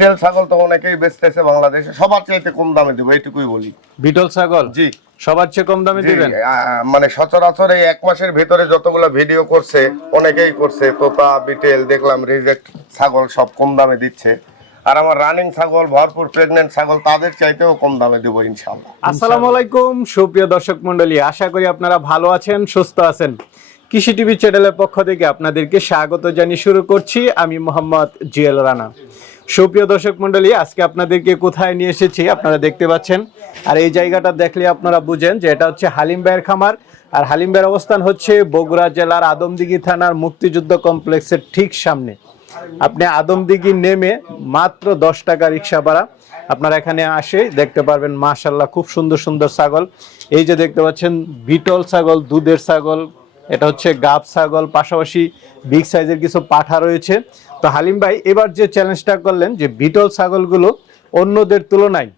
তেল ছাগল তো অনেকেই বেচতেছে বাংলাদেশে। সবার চাইতে কম দামে দেবো এইটুকুই বলি। বিটল ছাগল? জি। সবার চেয়ে কম দামে দিবেন? মানে সচরাচর এই এক মাসের ভিতরে যতগুলো ভিডিও করছে অনেকেই করছে তোতা বিটেল দেখলাম রিজেক্ট ছাগল সব কম দামে দিচ্ছে। আর আমার রানিং ছাগল ভরপুর প্রেগনেন্ট ছাগল তাদের চাইতেও কম দামে দেবো ইনশাল্লাহ আসসালামু আলাইকুম সুপ্রিয় দর্শক মণ্ডলী আশা করি আপনারা ভালো আছেন সুস্থ আছেন। কৃষি টিভি চ্যানেলের পক্ষ থেকে আপনাদেরকে স্বাগত জানিয়ে শুরু করছি। আমি মোহাম্মদ জিয়াল রানা। সুপ্রিয় দর্শক মণ্ডলী, আজকে আপনাদেরকে কোথায় নিয়ে এসেছি আপনারা দেখতে পাচ্ছেন। আর এই জায়গাটা দেখলে আপনারা বুঝেন যে এটা হচ্ছে হালিম ভাইয়ের খামার। আর হালিম ভাইয়ের অবস্থান হচ্ছে বগুড়া জেলার আদমদিঘি থানার মুক্তিযুদ্ধ কমপ্লেক্সের ঠিক সামনে। আপনি আদমদিঘি নেমে মাত্র দশ টাকা রিক্সা ভাড়া আপনারা এখানে আসে দেখতে পারবেন মাশাল্লাহ খুব সুন্দর সুন্দর ছাগল। এই যে দেখতে পাচ্ছেন, বিটল ছাগল, দুধের ছাগল এটা হচ্ছে গাব ছাগল, পাশাপাশি বিগ সাইজের কিছু পাঠা রয়েছে। তো হালিম ভাই, এবার যে চ্যালেঞ্জটা করলেন যে বিটল ছাগলগুলো অন্যদের তুলনায়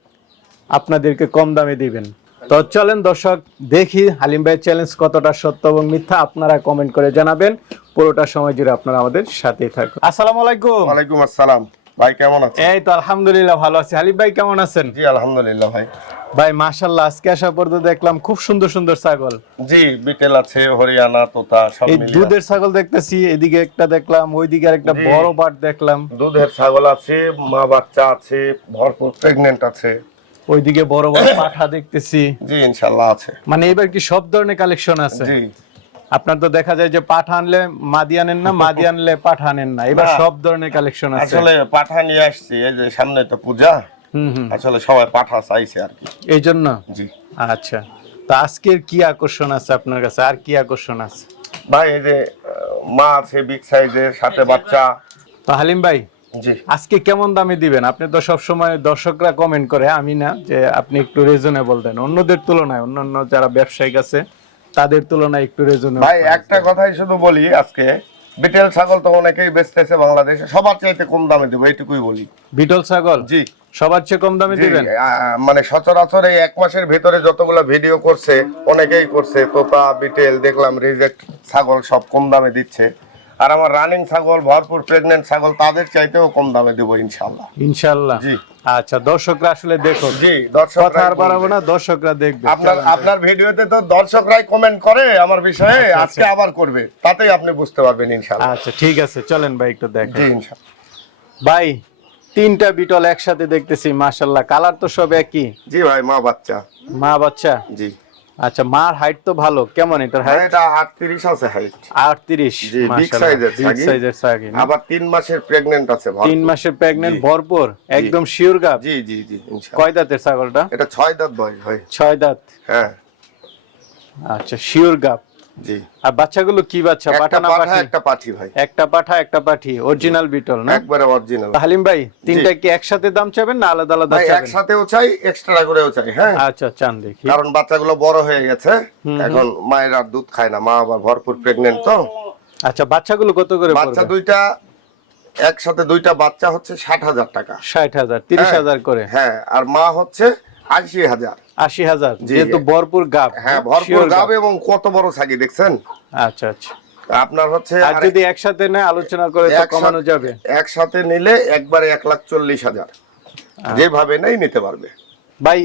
আপনাদেরকে কম দামে দিবেন। তো চলেন দর্শক, দেখি হালিম ভাইয়ের চ্যালেঞ্জ কতটা সত্য এবং মিথ্যা, আপনারা কমেন্ট করে জানাবেন। পুরোটা সময় জুড়ে আপনারা আমাদের সাথেই থাকুন। আসসালামু আলাইকুম ওয়ালাইকুম আসসালাম। ভাই কেমন আছেন? এই তো আলহামদুলিল্লাহ ভালো আছি। হালিম ভাই কেমন আছেন? জি আলহামদুলিল্লাহ ভাই। ভাই মাশাল্লাহ আজকে আসা পর্যন্ত দেখলাম খুব সুন্দর সুন্দর ছাগল। জি বিটেল আছে হরিয়ানা তোতা সব এই মিলিয়ে। দুধের ছাগল দেখতেছি এদিকে একটা দেখলাম ওইদিকে একটা বড় বাট দেখলাম। দুধের ছাগল আছে মা বাচ্চা আছে ভরপুর প্রেগনেন্ট আছে। ওইদিকে বড় বড় পাঠা দেখতেছি। জি ইনশাল্লাহ আছে। মানে এবার কি সব ধরনের কালেকশন আছে? জি। আপনার তো দেখা যায় যে পাঠা আনলে মাদি আনেন না মাদি আনলে পাঠা আনেন না। এবার সব ধরনের কালেকশন আছে। আসলে পাঠা নিয়ে আসছি এই যে সামনে তো পূজা। হুম হুম। আসলে সবাই পাঠা চাইছে আর কি। এই জন্য? জি। আচ্ছা। তো আজকের কি আকর্ষণ আছে আপনার কাছে? আর কি আকর্ষণ আছে? ভাই এই যে মা আছে বিগ সাইজের সাথে বাচ্চা। তো হালিম ভাই জি। আজকে কেমন দামে দিবেন? আপনি তো সব সময় দর্শকরা কমেন্ট করে আমি না যে আপনি একটু রিজনেবল দেন। অন্যদের তুলনায় অন্যান্য যারা ব্যবসায়িক আছে তাদের তুলনায় একটু রিজনেবল ভাই একটা কথাই শুধু বলি আজকে বিটেল ছাগল তো অনেকেই বেচতেছে বাংলাদেশে সবার চাইতে কম দামে দেবো এইটুকুই বলি। বিটল ছাগল? জি। সবার চেয়ে কম দামে দিবেন? মানে সচরাচর এই এক মাসের ভিতরে যতগুলো ভিডিও করছে অনেকেই করছে তোতা বিটেল দেখলাম রিজেক্ট ছাগল সব কম দামে দিচ্ছে। আর আমার রানিং ছাগল ভরপুর প্রেগনেন্ট ছাগল তাদের চাইতেও কম দামে দেবো ইনশাল্লাহ ইনশাল্লাহ জি। আচ্ছা দর্শকরা আসলে দেখো জি দর্শক কথা আর বাড়াবো না দর্শকরা দেখবে। আপনার আপনার ভিডিওতে তো দর্শকরাই কমেন্ট করে আমার বিষয়ে আজকে আবার করবে তাতেই আপনি বুঝতে পারবেন ইনশাল্লাহ আচ্ছা ঠিক আছে চলেন ভাই একটু দেখেন জি ইনশাল্লাহ ভাই তিনটা বিটল একসাথে দেখতেছি মাশাল্লাহ কালার তো সব একই। জি ভাই মা বাচ্চা। মা বাচ্চা? জি। আচ্ছা মার হাইট তো ভালো। কেমন এটার হাইট এটা আটত্রিশ আছে হাইট আটত্রিশ জি, বিগ সাইজের বিগ সাইজের সাগি আবার 3 মাসের প্রেগন্যান্ট আছে ভরপুর। 3 মাসের প্রেগন্যান্ট ভরপুর একদম শিওর গাব জি জি জি ইনশাআল্লাহ। কয় দাঁতের ছাগলটা? এটা 6 দাঁত ভাই ভাই 6 দাঁত। হ্যাঁ। আচ্ছা শিওর গাব জি। আর বাচ্চাগুলো কি বাচ্চা? পাঠা না পাঠা একটা পাঠি ভাই। একটা পাঠা একটা পাঠি। অরিজিনাল বিটল না? একবারে অরিজিনাল হালিম ভাই তিনটা কি একসাথে দাম চাবেন না আলাদা আলাদা চাবেন? একসাথেও চাই এক্সট্রা করেও চাই হ্যাঁ? আচ্ছা চান দেখি। কারণ বাচ্চাগুলো বড় হয়ে গেছে। এখন মায়ের আর দুধ খায় না মা আবার ভরপুর প্রেগনেন্ট তো। আচ্ছা বাচ্চাগুলো কত করে বাচ্চা দুইটা একসাথে দুইটা বাচ্চা হচ্ছে ষাট হাজার টাকা। ষাট হাজার তিরিশ হ্যাঁ। হাজার করে। হ্যাঁ আর মা হচ্ছে আশি হাজার। আশি হাজার যেহেতু ভরপুর গাব হ্যাঁ ভরপুর গাব। এবং কত বড় ছাগি দেখছেন? আচ্ছা আচ্ছা। আপনার হচ্ছে আর যদি একসাথে নেয় আলোচনা করে তো কমানো যাবে। একসাথে নিলে একবারে এক লাখ চল্লিশ হাজার। যেভাবে নেই নিতে পারবে। ভাই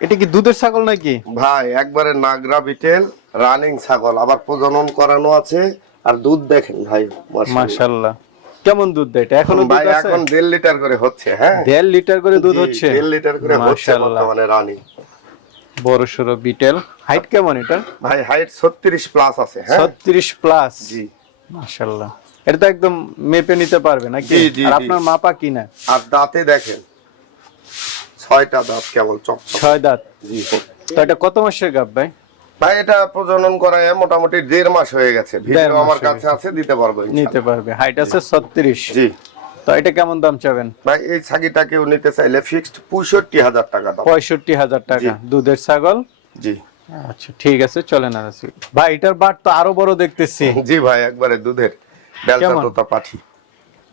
এটা কি দুধের ছাগল নাকি? ভাই একবারে নাগরা বিটেল রানিং ছাগল। আবার প্রজনন করানো আছে। আর দুধ দেখেন ভাই মাশাআল্লাহ। কেমন দুধ দেয় এটা? এখনও ভাই এখন দেড় লিটার করে হচ্ছে হ্যাঁ? দেড় লিটার করে দুধ হচ্ছে? দেড় লিটার করে হচ্ছে বর্তমানে রানিং। বড় সড়ো বিটেল। হাইট কেমন এটা? ভাই হাইট ছত্রিশ প্লাস আছে হ্যাঁ? ছত্রিশ প্লাস জি। মাশাল্লাহ এটা তো একদম মেপে নিতে পারবে নাকি? আর আপনার মাপা কি না? আর দাঁতে দেখেন ছয়টা দাঁত কেবল চক ছয় দাঁত। জি। তো এটা কত মাসের গাব ভাই? ভাই এটা প্রজনন করায় মোটামুটি দেড় মাস হয়ে গেছে। ভিডিও আমার কাছে আছে দিতে পারব নিতে পারবে। হাইট আছে ছত্রিশ। জি। তো এটা কেমন দাম চাবেন? ভাই এই ছাগিটা কেউ নিতে চাইলে ফিক্সড পঁয়ষট্টি হাজার টাকা দাম। পঁয়ষট্টি হাজার টাকা। দুধের ছাগল? জি। আচ্ছা ঠিক আছে চলেন আর আসি। ভাই এটার বাট তো আরও বড় দেখতেছি। জি ভাই একবারে দুধের? তোতা পাঠি।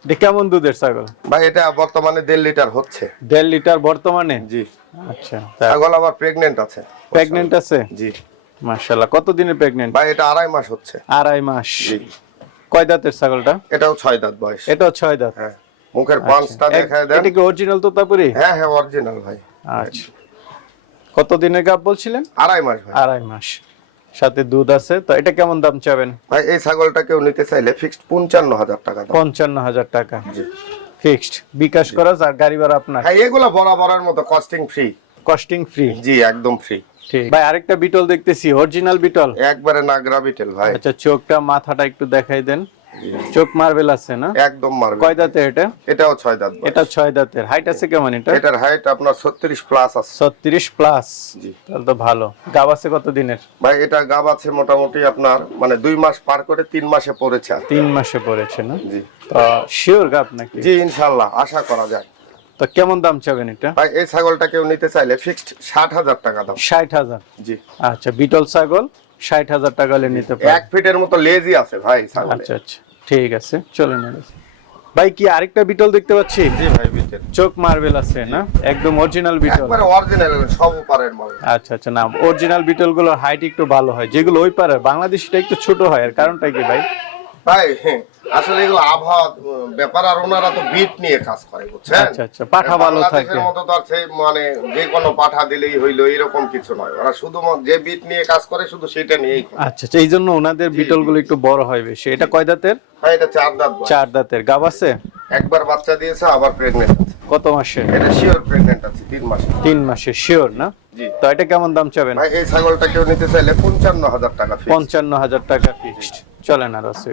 কেমন দুধের ছাগল? ভাই এটা বর্তমানে দেড় লিটার হচ্ছে। দেড় লিটার বর্তমানে? জি। আচ্ছা। ছাগল আবার প্রেগনেন্ট আছে। প্রেগনেন্ট আছে? জি। মাশাল্লাহ কত দিনের প্রেগনেন্ট ভাই এটা আড়াই মাস হচ্ছে। আড়াই মাস। কয় দাঁতের ছাগলটা? এটাও ছয় দাঁত বয়স। এটাও ছয় দাঁত? হ্যাঁ মুখের পাঁচটা দেখায় দেন। এটা কি অরিজিনাল তোতাপুরি? হ্যাঁ হ্যাঁ অরিজিনাল ভাই। আচ্ছা। কত দিনের গাব বলছিলেন? আড়াই মাস ভাই। আড়াই মাস। সাথে দুধ আছে তো এটা কেমন দাম চাবেন? ভাই এই ছাগলটা কেউ নিতে চাইলে ফিক্সড পঞ্চান্ন হাজার টাকা দাম। পঞ্চান্ন হাজার টাকা। ফিক্সড বিকাশ করা আর গাড়ি ভাড়া আপনার। হ্যাঁ এগুলো বরাবরের মতো কস্টিং ফ্রি কস্টিং ফ্রি জি একদম ফ্রি ভাই আরেকটা বিটল দেখতেছি অরিজিনাল বিটল। একবারে নাগরা বিটেল ভাই। আচ্ছা চোখটা মাথাটা একটু দেখাই দেন। চোখ মার্বেল আছে না? একদম মারবে কয় দাঁতে এটা? এটাও ছয় দাঁত এটা ছয় দাঁতের। হাইট আছে কেমন এটা? এটার হাইট আপনার ছত্রিশ প্লাস আছে। ছত্রিশ প্লাস জি। তাহলে তো ভালো। গাব আছে কত দিনের? ভাই এটা গাব আছে মোটামুটি আপনার মানে দুই মাস পার করে তিন মাসে পড়েছে আর তিন মাসে পড়েছে না? জি। তো শিওর গাব নাকি? জি ইনশাল্লাহ আশা করা যায়। তো কেমন দাম চাবেন এটা? ভাই এই ছাগলটা কেউ নিতে চাইলে ফিক্সড ষাট হাজার টাকা দাম। ষাট হাজার? জি। আচ্ছা বিটল ছাগল ষাট হাজার টাকা নিতে পারেন। এক ফিটের মতো লেজি আছে ভাই আচ্ছা আচ্ছা ঠিক আছে চলেন ভাই কি আরেকটা বিটল দেখতে পাচ্ছি? জি ভাই বিটেল। চোখ মার্বেল আছে না? একদম অরিজিনাল বিটল। একবারে অরিজিনাল সব পারের মাল। আচ্ছা আচ্ছা না অরিজিনাল বিটলগুলোর হাইট একটু ভালো হয়। যেগুলো ওই পারে বাংলাদেশিটা একটু ছোট হয় এর কারণটা কি ভাই? ভাই হ্যাঁ, আসলে এগুলো আবহাওয়া ব্যাপার আর ওনারা তো বিট নিয়ে কাজ করে বুঝছেন? আচ্ছা, আচ্ছা, পাঠা ভালো থাকে। মতো তো সেই মানে যে কোনো পাঠা দিলেই হইল এরকম কিছু নয়। ওরা শুধু যে বিট নিয়ে কাজ করে শুধু সেটা নিয়েই। আচ্ছা আচ্ছা এই জন্য ওনাদের একটু বড় হয় বেশি। এটা কয় দাঁতের? ভাই এটা চার দাঁত চার দাঁতের। গাব আছে? একবার বাচ্চা দিয়েছে আবার প্রেগনেন্ট আছে। কত মাসে এটা শিওর প্রেগনেন্ট আছে তিন মাসে তিন মাসে শিওর না? জি। তো এটা কেমন দাম চাবেন? ভাই এই ছাগলটা কেউ নিতে চাইলে পঞ্চান্ন হাজার টাকা fixed। পঞ্চান্ন হাজার টাকা ফিক্সড চলেন না আছে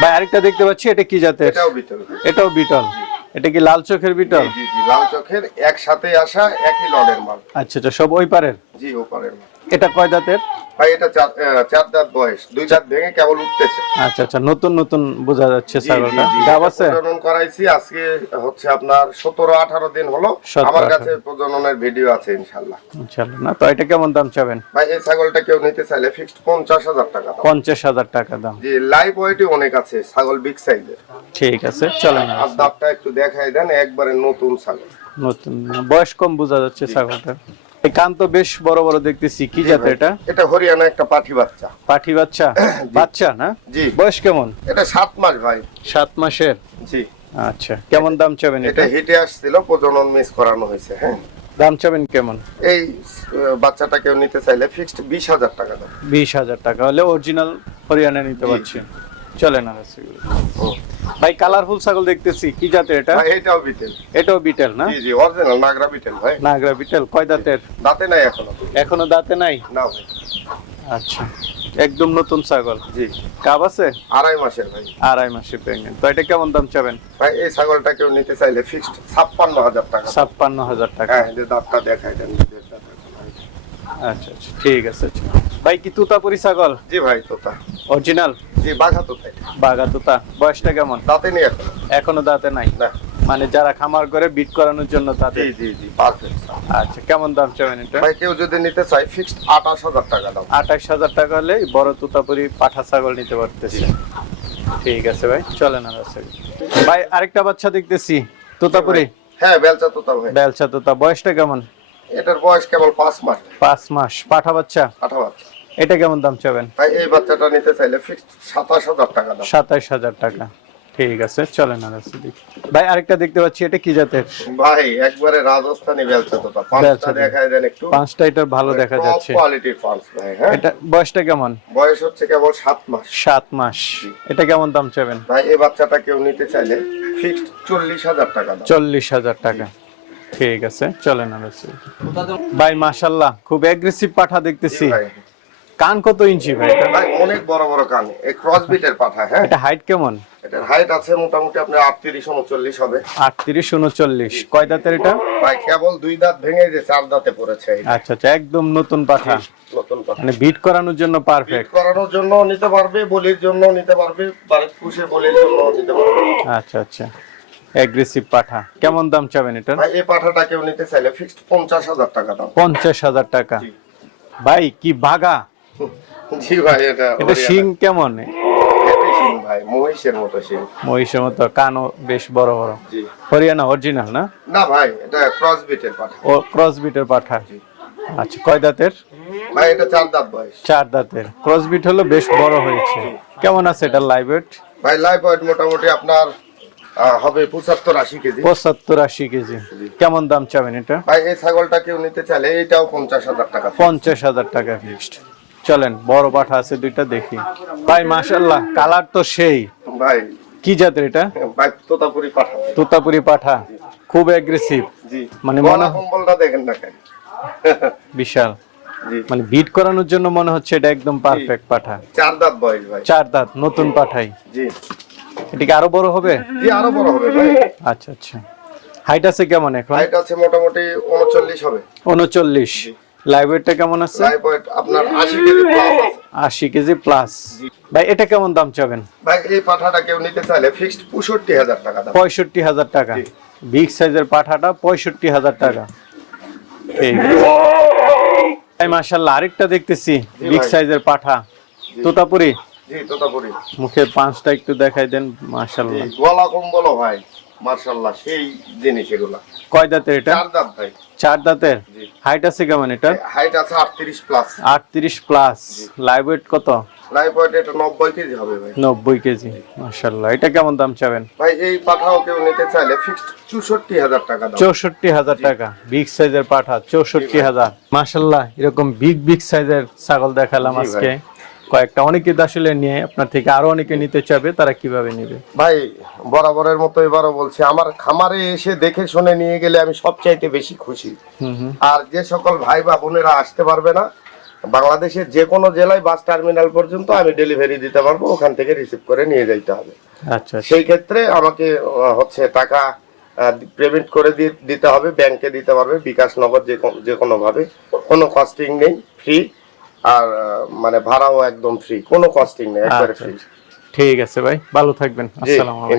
ভাই আরেকটা দেখতে পাচ্ছি এটা কি জাতের? এটাও বিটল। এটাও বিটল। এটা কি লাল চোখের বিটল? জি জি লাল চোখের একসাথে আসা একই লডের মাল। আচ্ছা আচ্ছা সব ওই পারের? জি ওপারের মাল। এটা কয় দাঁতের ভাই এটা চার দাঁত বয়স। দুই দাঁত ভেঙে কেবল উঠতেছে। আচ্ছা আচ্ছা নতুন নতুন বোঝা যাচ্ছে ছাগলটা। গাব আছে? প্রজনন করাইছি আজকে হচ্ছে আপনার সতেরো আঠারো দিন হলো। আমার কাছে প্রজননের ভিডিও আছে ইনশাল্লাহ। ইনশাআল্লাহ না তো এটা কেমন দাম চাবেন? ভাই এই ছাগলটা কেউ নিতে চাইলে ফিক্সড পঞ্চাশ হাজার টাকা দাম। পঞ্চাশ হাজার টাকা দাম। জি লাইভ ওয়েটই অনেক আছে ছাগল বিগ সাইজের ঠিক আছে চলেন আর দাঁতটা একটু দেখাই দেন একবারে নতুন ছাগল। নতুন বয়স কম বোঝা যাচ্ছে ছাগলটা কান তো বেশ বড় বড় দেখতেছি। কি জাত এটা? এটা হরিয়ানা একটা পাঠি বাচ্চা। পাঠি বাচ্চা? বাচ্চা না? জি। বয়স কেমন? এটা সাত মাস ভাই। সাত মাসের? জি। আচ্ছা কেমন দাম চাবেন এটা হিটে আসছিল প্রজনন মিস করানো হয়েছে হ্যাঁ। দাম চাবেন কেমন? এই বাচ্চাটা কেউ নিতে চাইলে ফিক্সড বিশ হাজার টাকা দাম। বিশ হাজার টাকা হলে অরিজিনাল হরিয়ানা নিতে পারছি। আর আছে। ভাই কালারফুল ছাগল দেখতেছি। কি জাতের এটা? এটাও বিটেল। এটাও বিটেল না? জি জি অরিজিনাল নাগরা বিটেল ভাই। নাগরা বিটেল কয় দাঁতের? দাঁতে নাই এখনও। এখনও দাঁতে নাই? না ভাই। আচ্ছা একদম নতুন ছাগল। জি। কাব আছে? আড়াই মাসের ভাই। আড়াই মাসে প্রেগনেন্ট তো এটা কেমন দাম চাবেন? ভাই এই ছাগলটা কেউ নিতে চাইলে ফিক্সড ছাপ্পান্ন হাজার টাকা। ছাপ্পান্ন হাজার টাকা। হ্যাঁ যে দাঁতটা দেখাই দেন। আচ্ছা আচ্ছা ঠিক আছে। ভাই কি তুতাপুরি ছাগল? জি ভাই তোতা। অরিজিনাল জি বাঘা তোতা এটা। বাগা তুতা বয়সটা কেমন? দাঁতে নেই এখনও। এখনও দাঁতে নাই? না। মানে যারা খামার করে বিট করানোর জন্য তাদের জি জি পারফেক্ট আচ্ছা কেমন দাম চাবেন এটা? ভাই কেউ যদি নিতে চায় ফিক্সড আঠাশ হাজার টাকা দাম। আঠাশ হাজার টাকা হলে বড় তুতাপুরি পাঠা ছাগল নিতে পারতেছি। ঠিক আছে ভাই চলেন আর আছে ভাই আরেকটা বাচ্চা দেখতেছি তুতাপুরি। হ্যাঁ বেলচা তোতা ভাই। বেলচা তুতা বয়সটা কেমন? এটার বয়স কেবল পাঁচ মাস। পাঁচ মাস পাঠা বাচ্চা? আঠা বাচ্চা। এটা কেমন দাম চাবেন? ভাই এই বাচ্চাটা নিতে চাইলে ফিক্সড সাতাশ হাজার টাকা দাম। সাতাইশ হাজার টাকা। ঠিক আছে চলেন আর আছে। ভাই আরেকটা দেখতে পাচ্ছি এটা কি জাতের? ভাই একবারে রাজস্থানী বেলচা তোতা পাঁচটা দেখায় দেন একটু। পাঁচটা এটার ভালো দেখা যাচ্ছে। কোয়ালিটির পাঁচ ভাই হ্যাঁ? এটা বয়সটা কেমন? বয়স হচ্ছে কেবল সাত মাস। সাত মাস। এটা কেমন দাম চাবেন? ভাই এই বাচ্চাটা কেউ নিতে চাইলে ফিক্সড চল্লিশ হাজার টাকা দাম। চল্লিশ হাজার টাকা। ঠিক আছে চলেন আর আছে। ভাই মাশাল্লাহ খুব অ্যাগ্রেসিভ পাঠা দেখতেছি। ভাই। কান কত ইঞ্চি ভাই? অনেক বড় বড় কান। এই ক্রস বিটের পাঠা হ্যাঁ? এটা হাইট কেমন? এটার হাইট আছে মোটামুটি আপনার আটত্রিশ উনচল্লিশ হবে। আটত্রিশ উনচল্লিশ। কয় দাঁতের এটা? ভাই কেবল দুই দাঁত ভেঙে যে চার দাঁতে পড়েছে আচ্ছা আচ্ছা একদম নতুন পাঠা। নতুন পাঠা। মানে বিট করানোর জন্য পারফেক্ট করানোর জন্য নিতে পারবে বলির জন্য নিতে পারবে বাড়ির পুষে বলির জন্য নিতে পারবে। আচ্ছা আচ্ছা। এগ্রেসিভ পাঠা। কেমন দাম চাবেন এটা ভাই এই পাঠাটা কেউ নিতে চাইলে ফিক্সড পঞ্চাশ হাজার টাকা দাম। পঞ্চাশ হাজার টাকা। জি। ভাই কি বাগা জি ভাই এটা এটা শিং কেমন? শিং ভাই মহিষের মতো শিং। মহিষের মতো কানও বেশ বড় বড়। জি। হরিয়ানা অরিজিনাল না? না ভাই এটা ক্রস বিটের পাঠা। ও ক্রস বিটের পাঠা। আচ্ছা কয় দাঁতের? ভাই এটা চার দাঁত বয়স। চার দাঁতের। ক্রস বিট হলো বেশ বড় হয়েছে। কেমন আছে এটা লাইভ ওয়েট ভাই ওয়েট মোটামুটি আপনার হবে পঁচাত্তর আশি কেজি। পঁচাত্তর আশি কেজি। কেমন দাম চাবেন এটা? ভাই এই ছাগলটা কেউ নিতে চাইলে এইটাও পঞ্চাশ হাজার টাকা পঞ্চাশ হাজার টাকা ফিক্সড চলেন বড় পাঠা আছে দুইটা দেখি। ভাই মাশাল্লাহ কালার তো সেই। ভাই। কি জাতের এটা? তোতাপুরি পাঠা। তোতাপুরি পাঠা। খুব অ্যাগ্রেসিভ মানে মনে কম্বলটা দেখেন না বিশাল। মানে বিট করানোর জন্য মনে হচ্ছে এটা একদম পারফেক্ট পাঠা। চার দাঁত বয়স ভাই। চার দাঁত নতুন পাঠাই। জি। এটা কি আরও বড় হবে? জি আরও বড় হবে ভাই। আচ্ছা আচ্ছা। হাইট আছে কেমন এখন? হাইট আছে মোটামুটি 39 হবে। 39 লাইভওয়েটটা কেমন আছে? লাইভওয়েট আপনার 80 কেজি প্লাস 80 কেজি প্লাস ভাই এটা কেমন দাম চাবেন? ভাই এই পাঠাটা কেউ নিতে চাইলে ফিক্সড 65000 টাকা দাম। 65000 টাকা। বিগ সাইজের পাঠাটা 65000 টাকা। মাশাআল্লাহ আরেকটা দেখতেছি বিগ সাইজের পাঠা। তোতাপুরি? জি তোতাপুরি। মুখের পাঁচটা একটু দেখাই দেন মাশাআল্লাহ। গলা বলো ভাই। মার্শাল্লাহ সেই জিনিস এগুলা। কয় দাঁতের এটা? চার দাঁত ভাই। চার দাঁতের? হাইট আছে কেমন এটা হাইট আছে আটত্রিশ প্লাস আটত্রিশ প্লাস লাইভ ওয়েট কত? লাইভ ওয়েট এটা নব্বই কেজি হবে ভাই। নব্বই কেজি মাশাল্লাহ এটা কেমন দাম চাবেন? ভাই এই পাঠাও কেউ নিতে চাইলে ফিক্সড টাকা দাম। বিগ সাইজের পাঠা চৌষট্টি হাজার। মাশাল্লাহ এরকম বিগ বিগ সাইজের ছাগল দেখালাম আজকে। কয়েকটা অনেকে আসলে নিয়ে আপনার থেকে আরও অনেকে নিতে চাবে তারা কীভাবে নেবে? ভাই বরাবরের মতো এবারও বলছি আমার খামারে এসে দেখে শুনে নিয়ে গেলে আমি সবচাইতে বেশি খুশি। আর যে সকল ভাই বা বোনেরা আসতে পারবে না বাংলাদেশের যে কোনো জেলায় বাস টার্মিনাল পর্যন্ত আমি ডেলিভারি দিতে পারব ওখান থেকে রিসিভ করে নিয়ে যাইতে হবে। আচ্ছা আচ্ছা। সেই ক্ষেত্রে আমাকে হচ্ছে টাকা পেমেন্ট করে দিতে হবে ব্যাংকে দিতে পারবে বিকাশ নগদ যে কোনো ভাবে কোনো কস্টিং নেই ফ্রি আর মানে ভাড়াও একদম ফ্রি কোনো কস্টিং নেই একবারে আচ্ছা, ফ্রি ঠিক আছে ভাই ভালো থাকবেন। আসসালামু আলাইকুম।